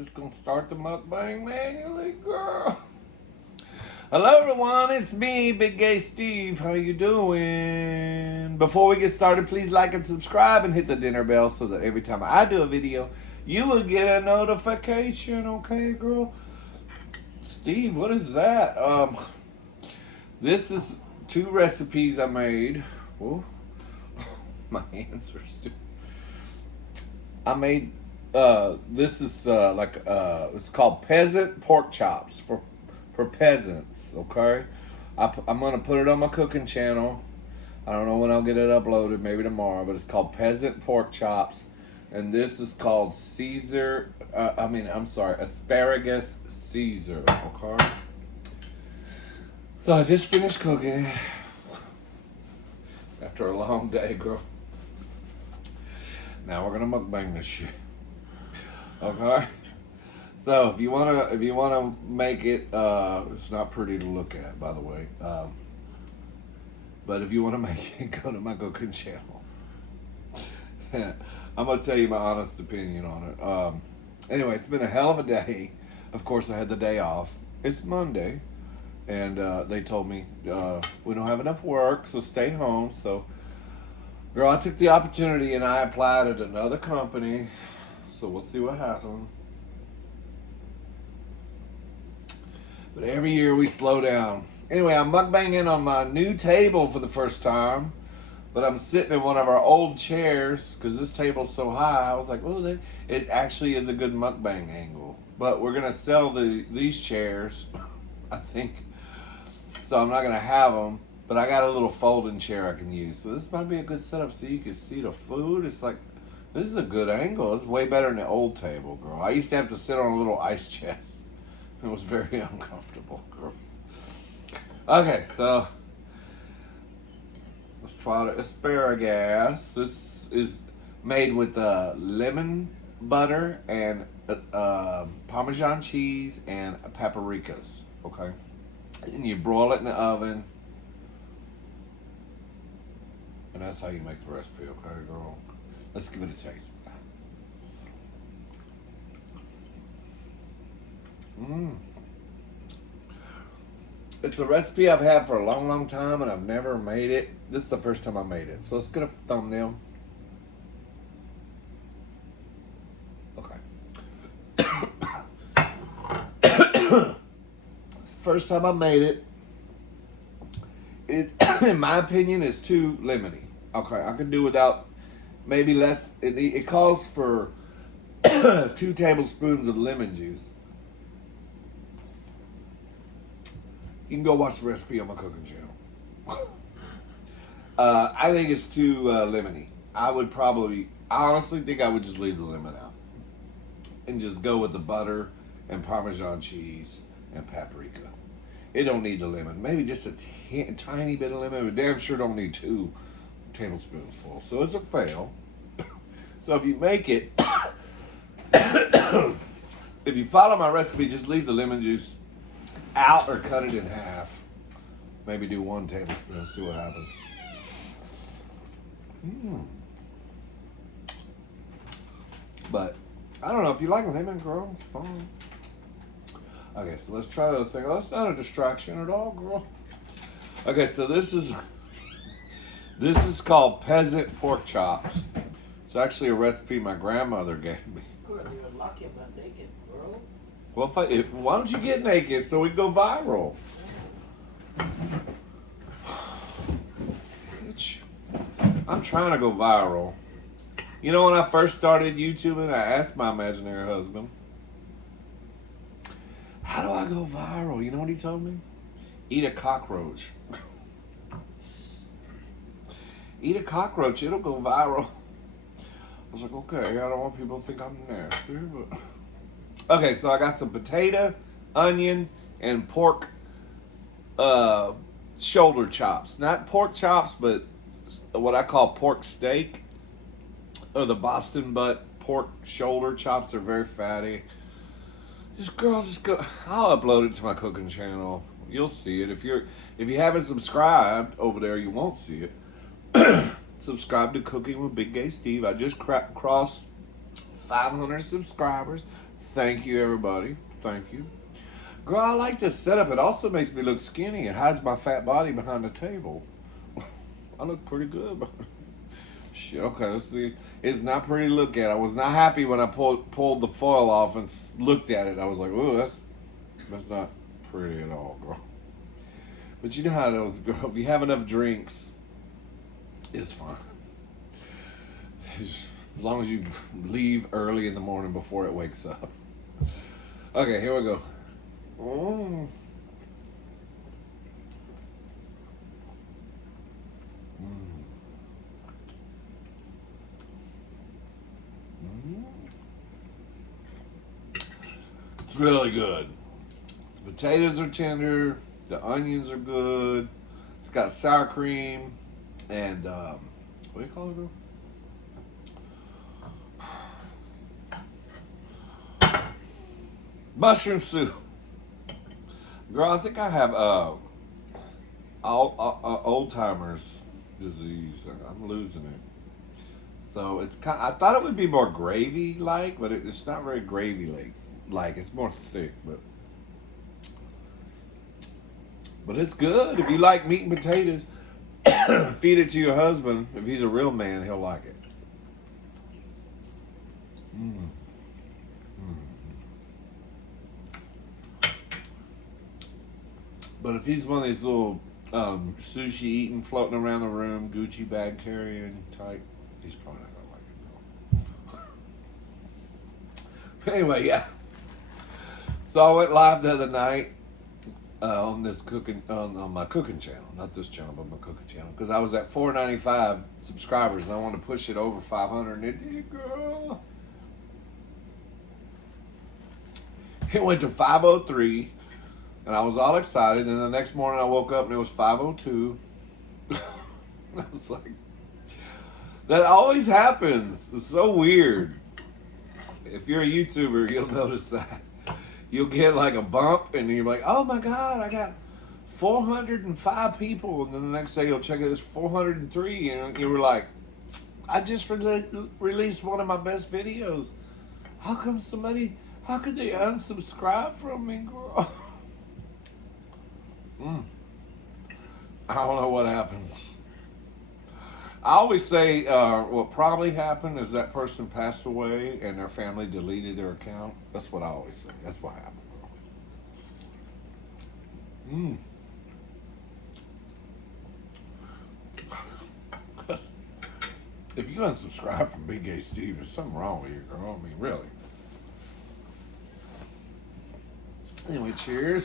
Just gonna start the mukbang manually, girl. Hello everyone, it's me, Big Gay Steve. How you doing? Before we get started, please like and subscribe and hit the dinner bell so that every time I do a video, you will get a notification, okay, girl? Steve, what is that? This is 2 recipes I made. Oh, my hands are still. I made this is it's called Peasant pork chops for peasants. Okay, I'm gonna put it on my cooking channel. I don't know when I'll get it uploaded, maybe tomorrow. But it's called Peasant pork chops, and this is called Asparagus Caesar. Okay. So I just finished cooking it after a long day, girl. Now we're gonna mukbang this shit. Okay. So if you wanna make it, it's not pretty to look at, by the way. But if you wanna make it, go to my cooking channel. I'm gonna tell you my honest opinion on it. Anyway, it's been a hell of a day. Of course, I had the day off. It's Monday, and they told me we don't have enough work, so stay home. So, girl, I took the opportunity and I applied at another company. So we'll see what happens. But every year we slow down. Anyway, I'm mukbanging on my new table for the first time. But I'm sitting in one of our old chairs because this table's so high. I was like, oh, it actually is a good mukbang angle. But we're going to sell these chairs, I think. So I'm not going to have them. But I got a little folding chair I can use. So this might be a good setup so you can see the food. It's like, this is a good angle. It's way better than the old table, girl. I used to have to sit on a little ice chest. It was very uncomfortable, girl. Okay, so let's try the asparagus. This is made with lemon butter and Parmesan cheese and paprikas, okay? And you broil it in the oven. And that's how you make the recipe, okay, girl? Let's give it a taste. It's a recipe I've had for a long, long time, and I've never made it. This is the first time I made it. So let's get a thumbnail. Okay. First time I made it. It, in my opinion, is too lemony. Okay, I can do without. Maybe less. It calls for 2 tablespoons of lemon juice. You can go watch the recipe on my cooking channel. I think it's too lemony. I honestly think I would just leave the lemon out. And just go with the butter and Parmesan cheese and paprika. It don't need the lemon. Maybe just a tiny bit of lemon. But damn sure don't need 2 tablespoons full. So it's a fail. So if you make it, if you follow my recipe, just leave the lemon juice out or cut it in half. Maybe do 1 tablespoon, see what happens. But I don't know if you like lemon, girl. It's fine. Okay, so let's try the other thing. Oh, that's not a distraction at all, girl. Okay, so this is called Peasant pork chops. It's actually a recipe my grandmother gave me. Girl, you're lucky I'm not naked, girl. Well, why don't you get naked so we can go viral? Bitch. I'm trying to go viral. You know, when I first started YouTubing, I asked my imaginary husband, how do I go viral? You know what he told me? Eat a cockroach. Eat a cockroach, it'll go viral. I was like, okay, I don't want people to think I'm nasty, but... Okay, so I got some potato, onion, and pork shoulder chops. Not pork chops, but what I call pork steak. Or the Boston butt pork shoulder chops are very fatty. Just go. I'll upload it to my cooking channel. You'll see it. If you haven't subscribed over there, you won't see it. Subscribe to Cooking with Big Gay Steve. I just crossed 500 subscribers. Thank you, everybody. Thank you. Girl, I like this setup. It also makes me look skinny. It hides my fat body behind the table. I look pretty good. Shit, okay, let's see. It's not pretty to look at. I was not happy when I pulled the foil off and looked at it. I was like, oh, that's not pretty at all, girl. But you know how it is, girl. If you have enough drinks, it's fine. As long as you leave early in the morning before it wakes up. Okay, here we go. Mm. It's really good. The potatoes are tender. The onions are good. It's got sour cream and what do you call it, girl? Mushroom soup. Girl, I think I have old timers disease. I'm losing it. So it's kind. I thought it would be more gravy like, but it's not very gravy like. Like it's more thick, but it's good. If you like meat and potatoes, feed it to your husband. If he's a real man, he'll like it. Mm. But if he's one of these little sushi eating, floating around the room, Gucci bag carrying type, he's probably not gonna like it. But anyway, yeah. So I went live the other night on this cooking on my cooking channel, not this channel, but my cooking channel, because I was at 495 subscribers and I wanted to push it over 500. And it did, girl. It went to 503. And I was all excited. And the next morning I woke up and it was 502. I was like, that always happens. It's so weird. If you're a YouTuber, you'll notice that. You'll get like a bump and you're like, oh my God, I got 405 people. And then the next day you'll check it, it's 403. And you were like, I just released one of my best videos. How could they unsubscribe from me, girl? I don't know what happens. I always say what probably happened is that person passed away and their family deleted their account. That's what I always say. That's what happened. If you unsubscribe from Big Gay Steve, there's something wrong with you, girl. I mean, really. Anyway, cheers.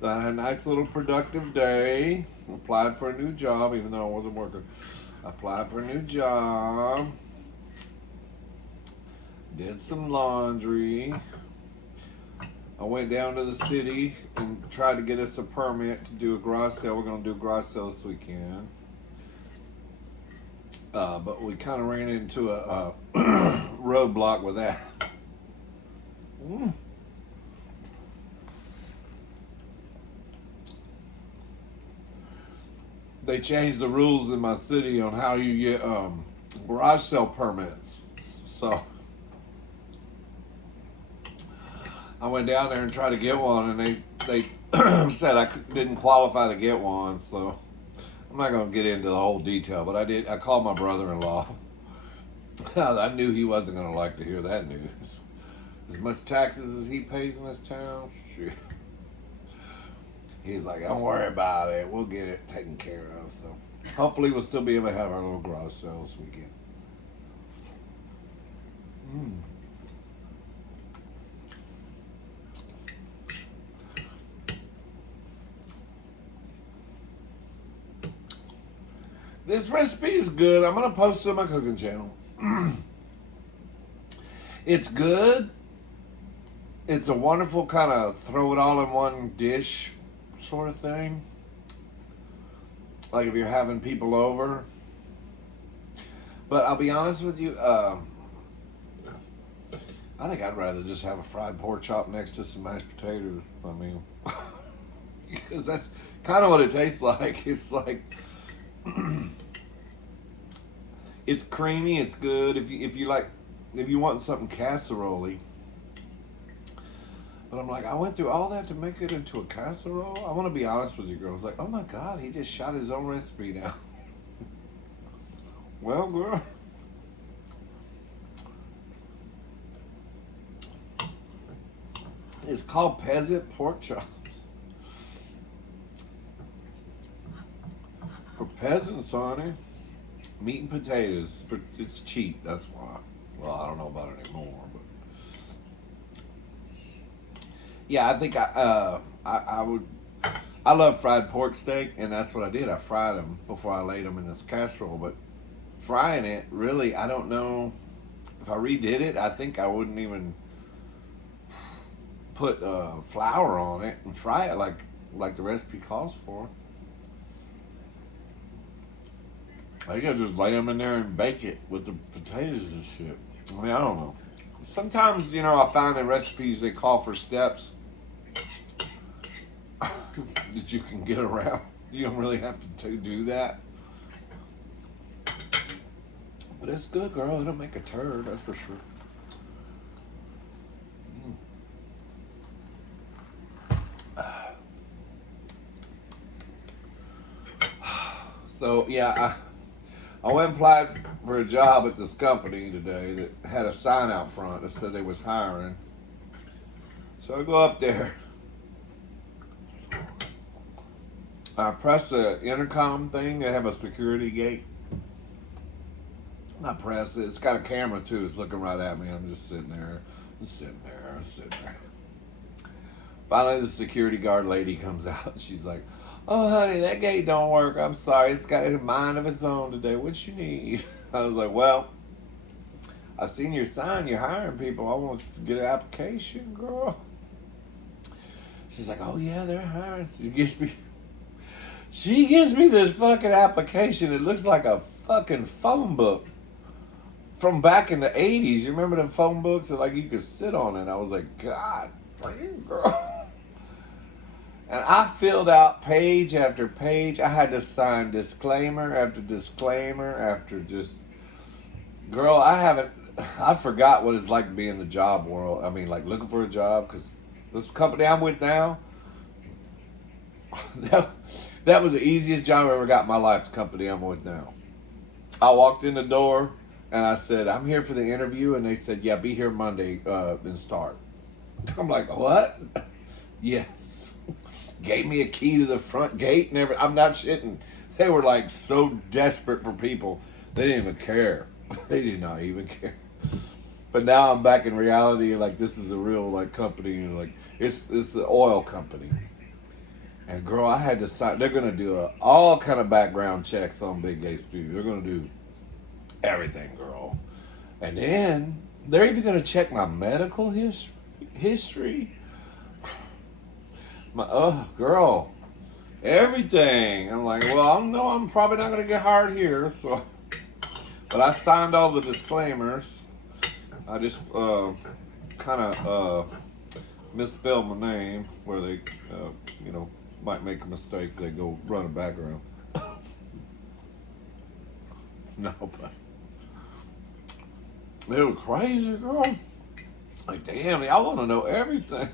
So I had a nice little productive day. Applied for a new job, even though I wasn't working. Applied for a new job. Did some laundry. I went down to the city and tried to get us a permit to do a garage sale. We're going to do a garage sale this weekend. But we kind of ran into a roadblock with that. They changed the rules in my city on how you get garage sale permits. So I went down there and tried to get one, and they said I didn't qualify to get one. So I'm not going to get into the whole detail, but I called my brother-in-law. I knew he wasn't going to like to hear that news. As much taxes as he pays in this town, shit. He's like, don't worry about it. We'll get it taken care of. So hopefully we'll still be able to have our little garage sale this weekend. This recipe is good. I'm going to post it on my cooking channel. It's good. It's a wonderful kind of throw it all in one dish sort of thing. Like if you're having people over. But I'll be honest with you, I think I'd rather just have a fried pork chop next to some mashed potatoes. I mean, because kind of what it tastes like. It's like it's creamy. It's good if you like if you want something casserole-y. But I'm like, I went through all that to make it into a casserole. I want to be honest with you, girls. Like, oh my God, he just shot his own recipe down. Well, girl. It's called Peasant pork chops. For peasants, honey. Meat and potatoes. It's cheap, that's why. Well, I don't know about it anymore, but yeah, I think I would. I love fried pork steak, and that's what I did. I fried them before I laid them in this casserole. But frying it, really, I don't know if I redid it. I think I wouldn't even put flour on it and fry it like the recipe calls for. I think I just lay them in there and bake it with the potatoes and shit. I mean, I don't know. Sometimes, I find in recipes they call for steps that you can get around. You don't really have to do that. But it's good, girl. It'll make a turd, that's for sure. So, yeah, I went and applied for a job at this company today that had a sign out front that said they was hiring. So I go up there. I press the intercom thing. They have a security gate. I press it. It's got a camera too. It's looking right at me. I'm just sitting there. Sitting there. Finally, the security guard lady comes out. She's like, "Oh, honey, that gate don't work. I'm sorry. It's got a mind of its own today. What you need?" I was like, "Well, I seen your sign. You're hiring people. I want to get an application, girl." She's like, "Oh yeah, they're hiring." She gives me this fucking application. It looks like a fucking phone book from back in the 80s. You remember them phone books that like you could sit on it? I was like, God damn, girl. And I filled out page after page. I had to sign disclaimer after disclaimer after just... Girl, I forgot what it's like to be in the job world. I mean, like looking for a job, because this company I'm with now, that was the easiest job I ever got in my life, the company I'm with now. I walked in the door and I said, "I'm here for the interview." And they said, "Yeah, be here Monday and start." I'm like, "What?" Yes. Gave me a key to the front gate and everything. I'm not shitting. They were like so desperate for people. They didn't even care. They did not even care. But now I'm back in reality. Like, this is a real like company, and like it's an oil company. And girl, I had to sign. They're gonna do all kind of background checks on Big Gay Studio. They're gonna do everything, girl. And then they're even gonna check my medical history. Girl, everything. I'm like, well, I know I'm probably not gonna get hired here, so. But I signed all the disclaimers. I just kind of misspelled my name where they, might make a mistake. They go run a background. No, but they were crazy, girl. Like, damn, I want to know everything.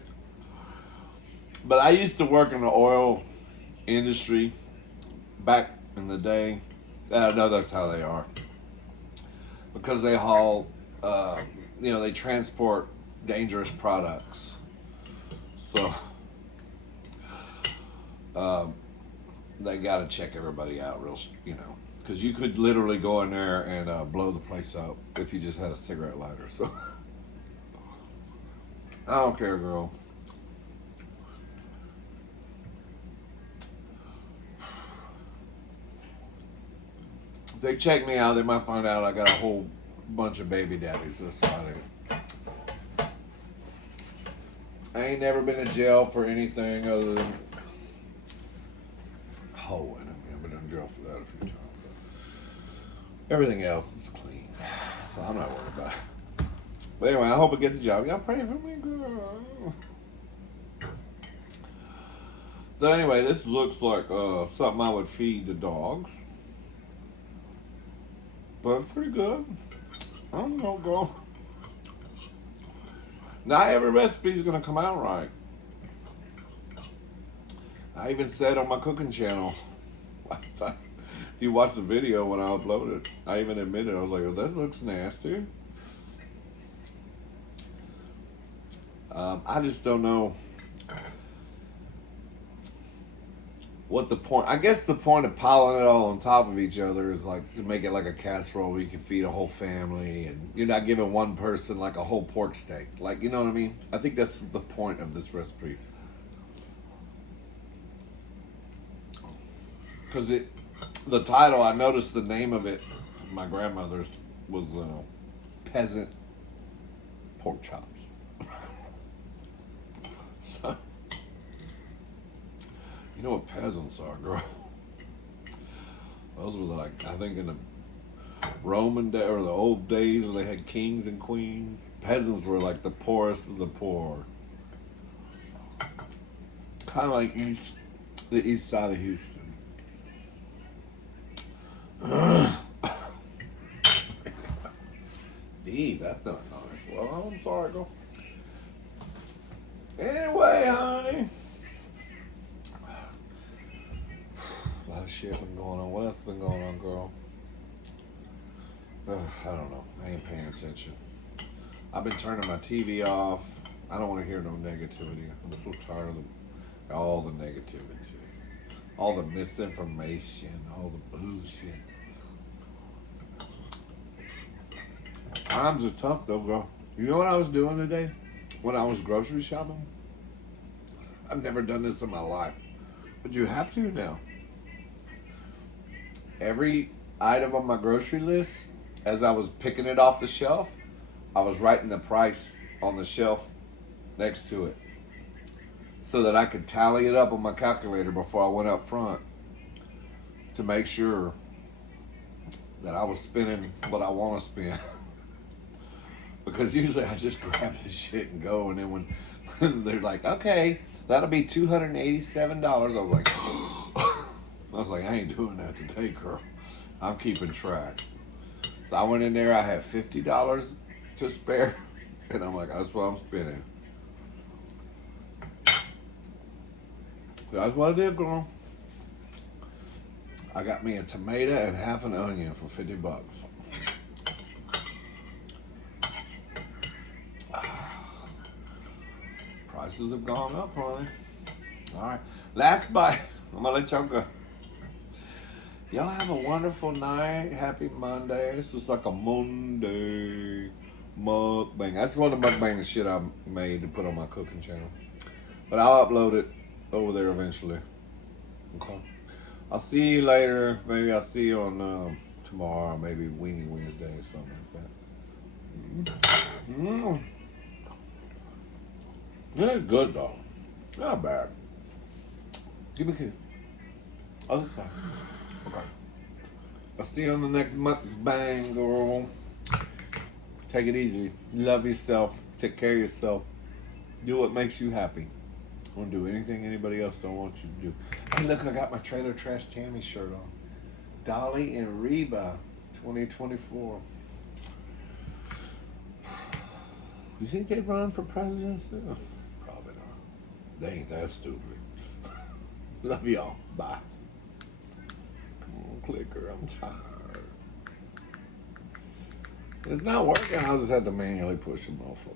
But I used to work in the oil industry back in the day. I know that's how they are. Because they haul, they transport dangerous products. So, they got to check everybody out real, because you could literally go in there and blow the place up if you just had a cigarette lighter. So, I don't care, girl. If they check me out, they might find out I got a whole bunch of baby daddies. That's about it. I ain't never been in jail for anything other than hoeing. I've been in jail for that a few times. But everything else is clean, so I'm not worried about it. But anyway, I hope I get the job. Y'all pray for me, girl. So anyway, this looks like something I would feed the dogs. But it's pretty good. I don't know, girl. Not every recipe is going to come out right. I even said on my cooking channel, if you watch the video when I uploaded, I even admitted, I was like, oh, that looks nasty. I just don't know what the point. I guess the point of piling it all on top of each other is like to make it like a casserole where you can feed a whole family and you're not giving one person like a whole pork steak. Like, you know what I mean? I think that's the point of this recipe. Because the title, I noticed the name of it, my grandmother's, was Peasant Pork Chops. You know what peasants are, girl? Those were like, I think in the Roman day or the old days where they had kings and queens, peasants were like the poorest of the poor. Kind of like the east side of Houston. Steve, that's not nice. Well, I'm sorry, girl. Anyway, honey. A lot of shit been going on. What else been going on, girl? I don't know. I ain't paying attention. I've been turning my TV off. I don't want to hear no negativity. I'm so tired of all the negativity. All the misinformation. All the bullshit. Times are tough though, girl. You know what I was doing today? When I was grocery shopping? I've never done this in my life. But you have to now. Every item on my grocery list, as I was picking it off the shelf, I was writing the price on the shelf next to it so that I could tally it up on my calculator before I went up front to make sure that I was spending what I want to spend. Because usually I just grab this shit and go, and then when they're like, okay, that'll be $287, I was like, I ain't doing that today, girl. I'm keeping track. So I went in there, I had $50 to spare, and I'm like, that's what I'm spending. That's what I did, girl. I got me a tomato and half an onion for $50. Prices have gone up, honey. All right, last bite. I'm gonna let y'all go. Y'all have a wonderful night. Happy Monday. This was like a Monday mukbang. That's one of the mukbang shit I made to put on my cooking channel. But I'll upload it over there eventually. Okay. I'll see you later. Maybe I'll see you on tomorrow. Maybe Weenie Wednesday or something like that. They're good though. Not bad. Give me a kiss. Other side. Okay. I'll see you on the next mukbang, girl. Take it easy. Love yourself. Take care of yourself. Do what makes you happy. Don't do anything anybody else don't want you to do. Hey, look, I got my Trailer Trash Tammy shirt on. Dolly and Reba, 2024. You think they'd run for president still? Probably not. They ain't that stupid. Love y'all. Bye. Come on, clicker. I'm tired. It's not working. I'll just have to manually push them off.